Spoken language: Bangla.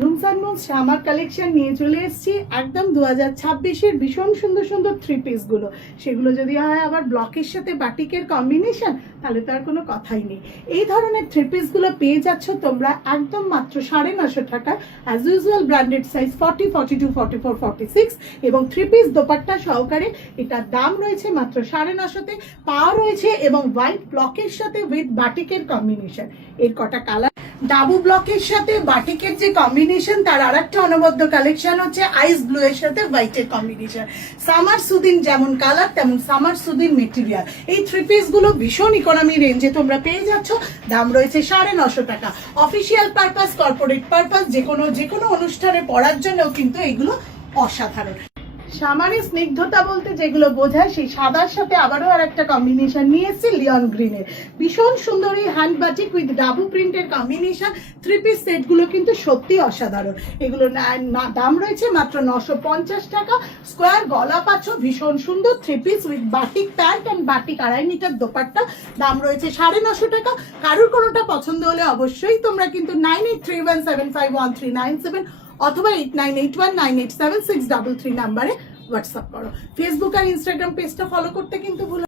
রুমস অ্যান্ড মুভস আমার কালেকশন নিয়ে চলে এসেছি একদম 2026-এর ভীষণ সুন্দর সুন্দর থ্রি পিসগুলো। সেগুলো যদি হয় আবার ব্লকের সাথে বাটিকের কম্বিনেশন, তাহলে তো আর কোনো কথাই নেই। এই ধরনের থ্রি পিসগুলো পেয়ে যাচ্ছ তোমরা একদম মাত্র 950 টাকায়। অ্যাজ ইউজুয়াল ব্র্যান্ডেড সাইজ 40, 42, 44, 46 এবং থ্রি পিস দোপাট্টা সহকারে এটার দাম রয়েছে মাত্র 950-তে। পাওয়া রয়েছে এবং হোয়াইট ব্লকের সাথে উইথ বাটিকের কম্বিনেশন। এর কটা কালার, ডাবু ব্লকের সাথে বাটিকের যে কম্বিনেশন, তার আর একটা অনবদ্য কালেকশন হচ্ছে আইস ব্লু এর সাথে হোয়াইটের কম্বিনেশন। সামার সুদিন যেমন কালার তেমন সামার সুদিন মেটেরিয়াল। এই থ্রি পিস গুলো ভীষণ ইকোনমি রেঞ্জে তোমরা পেয়ে যাচ্ছ। দাম রয়েছে 950 টাকা। অফিসিয়াল পারপাস, কর্পোরেট পারপাস, যে কোনো অনুষ্ঠানে পড়ার জন্য কিন্তু এগুলো অসাধারণ। সামারে স্নিগ্ধতা বলতে যেগুলো বোঝায়, সেই সাদার সাথে আবারও আর একটা কম্বিনেশন নিয়ে এসেছি লিয়ন গ্রিনের। ভীষণ সুন্দর এই হ্যান্ড বাটিক উইথ ডাবু প্রিন্টের কম্বিনেশন। থ্রি পিস সেটগুলো কিন্তু সত্যি অসাধারণ। এগুলো দাম রয়েছে মাত্র 950 টাকা। স্কোয়ার গলা পাচ্ছ, ভীষণ সুন্দর three piece with batik pant and batik 2.5 metre dupatta. দাম রয়েছে 950 টাকা। কারুর কোনোটা পছন্দ হলে অবশ্যই তোমরা কিন্তু 9831751397 অথবা 8981987633 নাম্বারে হোয়াটসঅ্যাপ করো। ফেসবুক আর ইনস্টাগ্রাম পেজটা ফলো করতে কিন্তু ভুলো